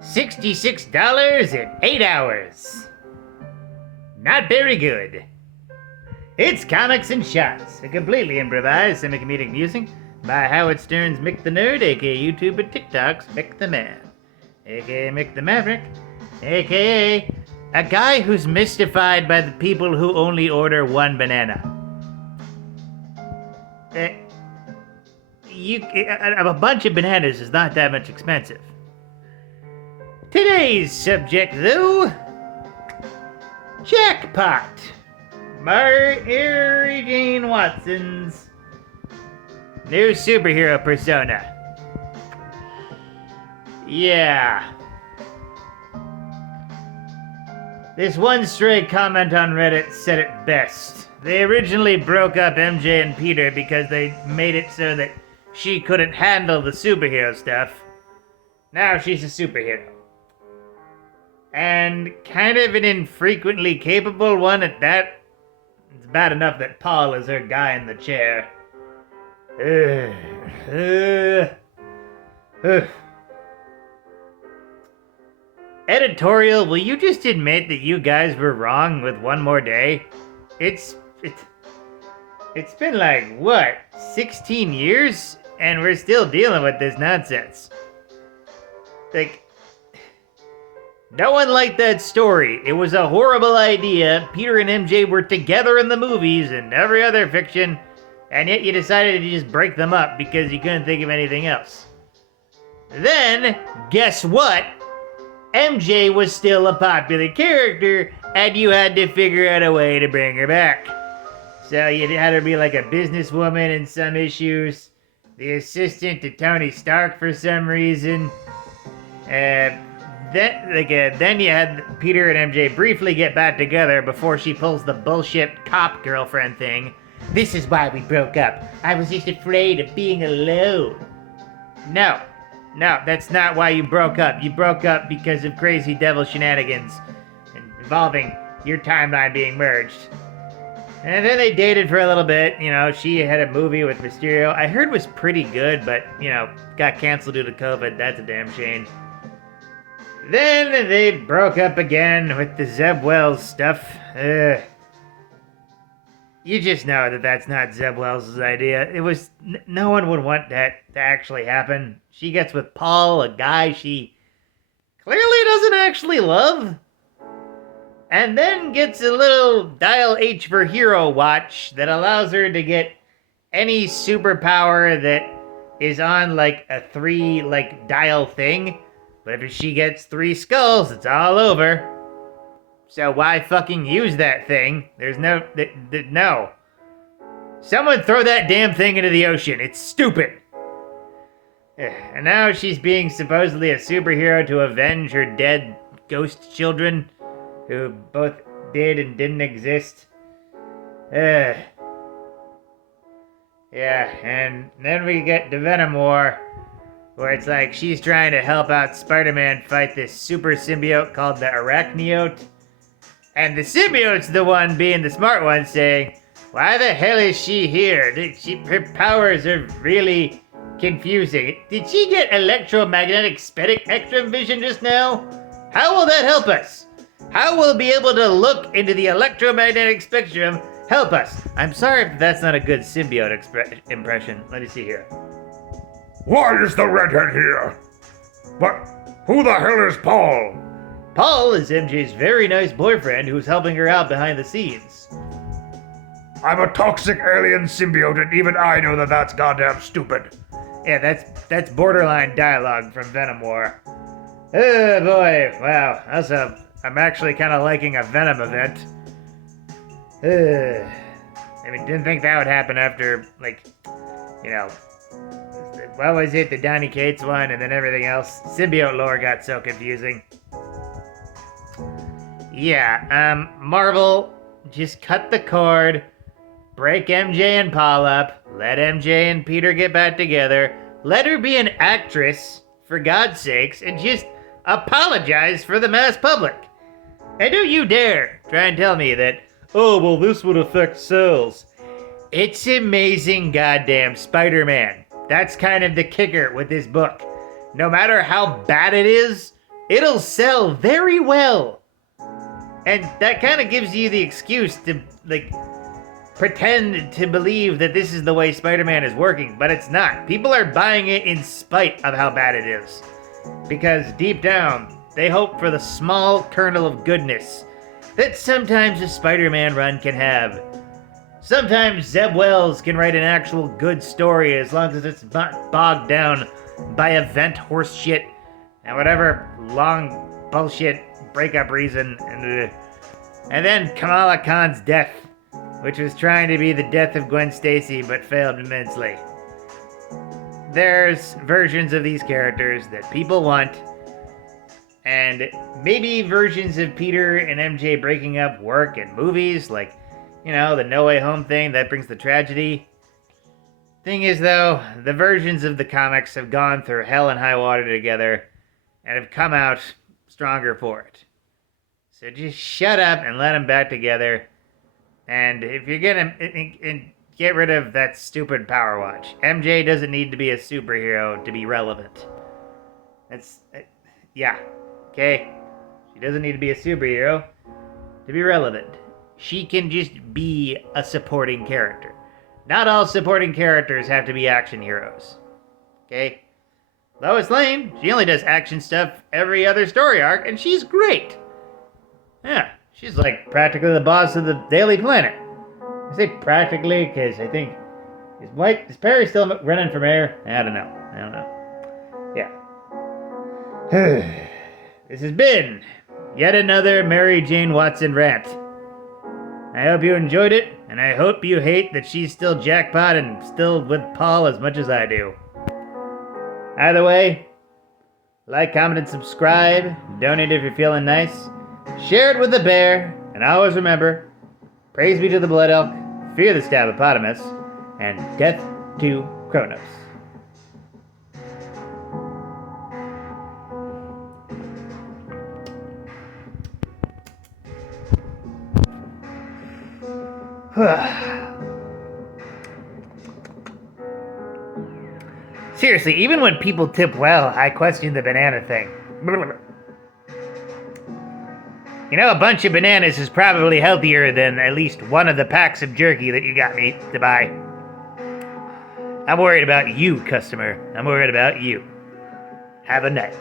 $66 in 8 hours. Not very good. It's Comics and Shots, a completely improvised semi-comedic musing by Howard Stern's Mick the Nerd, aka YouTube and TikTok's Mick the Man, aka Mick the Maverick, aka a guy who's mystified by the people who only order one banana. A bunch of bananas is not that much expensive. Today's subject, though, jackpot. Mary Jane Watson's new superhero persona. Yeah. This one stray comment on Reddit said it best. They originally broke up MJ and Peter because they made it so that she couldn't handle the superhero stuff. Now she's a superhero. And kind of an infrequently capable one at that. It's bad enough that Paul is her guy in the chair. Editorial, will you just admit that you guys were wrong with one more day? It's been like, what, 16 years? And we're still dealing with this nonsense. Like, no one liked that story. It was a horrible idea. Peter and MJ were together in the movies and every other fiction, and yet you decided to just break them up because you couldn't think of anything else. Then, guess what? MJ was still a popular character, and you had to figure out a way to bring her back. So you had her be like a businesswoman in some issues, the assistant to Tony Stark for some reason. Then you had Peter and MJ briefly get back together before she pulls the bullshit cop girlfriend thing. This is why we broke up. I was just afraid of being alone. No, that's not why you broke up. You broke up because of crazy devil shenanigans involving your timeline being merged. And then they dated for a little bit. You know, she had a movie with Mysterio. I heard was pretty good, but, you know, got canceled due to COVID. That's a damn shame. Then they broke up again with the Zeb Wells stuff. You just know that that's not Zeb Wells' idea. It was... no one would want that to actually happen. She gets with Paul, a guy she clearly doesn't actually love. And then gets a little Dial H for Hero watch that allows her to get any superpower that is on, like, a 3, like, dial thing. But if she gets 3 skulls, it's all over. So why fucking use that thing? There's no... no. Someone throw that damn thing into the ocean. It's stupid. And now she's being supposedly a superhero to avenge her dead ghost children, who both did and didn't exist. Yeah, and then we get the Venom War, where it's like she's trying to help out Spider-Man fight this super symbiote called the Arachniote. And the symbiote's the one being the smart one saying, why the hell is she here? Her powers are really confusing. Did she get electromagnetic spectrum vision just now? How will that help us? How will be able to look into the electromagnetic spectrum help us? I'm sorry if that's not a good symbiote impression. Let me see here. Why is the redhead here? But who the hell is Paul? Paul is MJ's very nice boyfriend who's helping her out behind the scenes. I'm a toxic alien symbiote, and even I know that that's goddamn stupid. Yeah, that's borderline dialogue from Venom War. Oh boy, wow. Also, I'm actually kind of liking a Venom event. I mean, didn't think that would happen after, like, you know, what was it, the Donny Cates one, and then everything else. Symbiote lore got so confusing. Yeah, Marvel, just cut the cord, break MJ and Paul up, let MJ and Peter get back together, let her be an actress, for God's sakes, and just apologize for the mass public. And don't you dare try and tell me that, oh, well, this would affect sales. It's Amazing Goddamn Spider-Man. That's kind of the kicker with this book. No matter how bad it is, it'll sell very well. And that kind of gives you the excuse to, like, pretend to believe that this is the way Spider-Man is working, but it's not. People are buying it in spite of how bad it is. Because deep down, they hope for the small kernel of goodness that sometimes a Spider-Man run can have. Sometimes Zeb Wells can write an actual good story as long as it's not bogged down by event horse shit and whatever long bullshit breakup reason. And then Kamala Khan's death, which was trying to be the death of Gwen Stacy but failed immensely. There's versions of these characters that people want, and maybe versions of Peter and MJ breaking up work in movies, like, you know, the No Way Home thing, that brings the tragedy. Thing is, though, the versions of the comics have gone through hell and high water together and have come out stronger for it. So just shut up and let them back together. And if you're gonna get rid of that stupid Power Watch, MJ doesn't need to be a superhero to be relevant. Yeah, okay? She doesn't need to be a superhero to be relevant. She can just be a supporting character. Not all supporting characters have to be action heroes. Okay? Lois Lane, she only does action stuff every other story arc, and she's great. Yeah, she's like practically the boss of the Daily Planet. I say practically because I think, is Perry still running for mayor? I don't know. Yeah. This has been yet another Mary Jane Watson rant. I hope you enjoyed it, and I hope you hate that she's still jackpot and still with Paul as much as I do. Either way, like, comment, and subscribe. Donate if you're feeling nice. Share it with the bear, and always remember, praise be to the blood elk, fear the stabbopotamus, and death to Kronos. Seriously, even when people tip well, I question the banana thing. You know, a bunch of bananas is probably healthier than at least one of the packs of jerky that you got me to buy. I'm worried about you, customer. I'm worried about you. Have a night.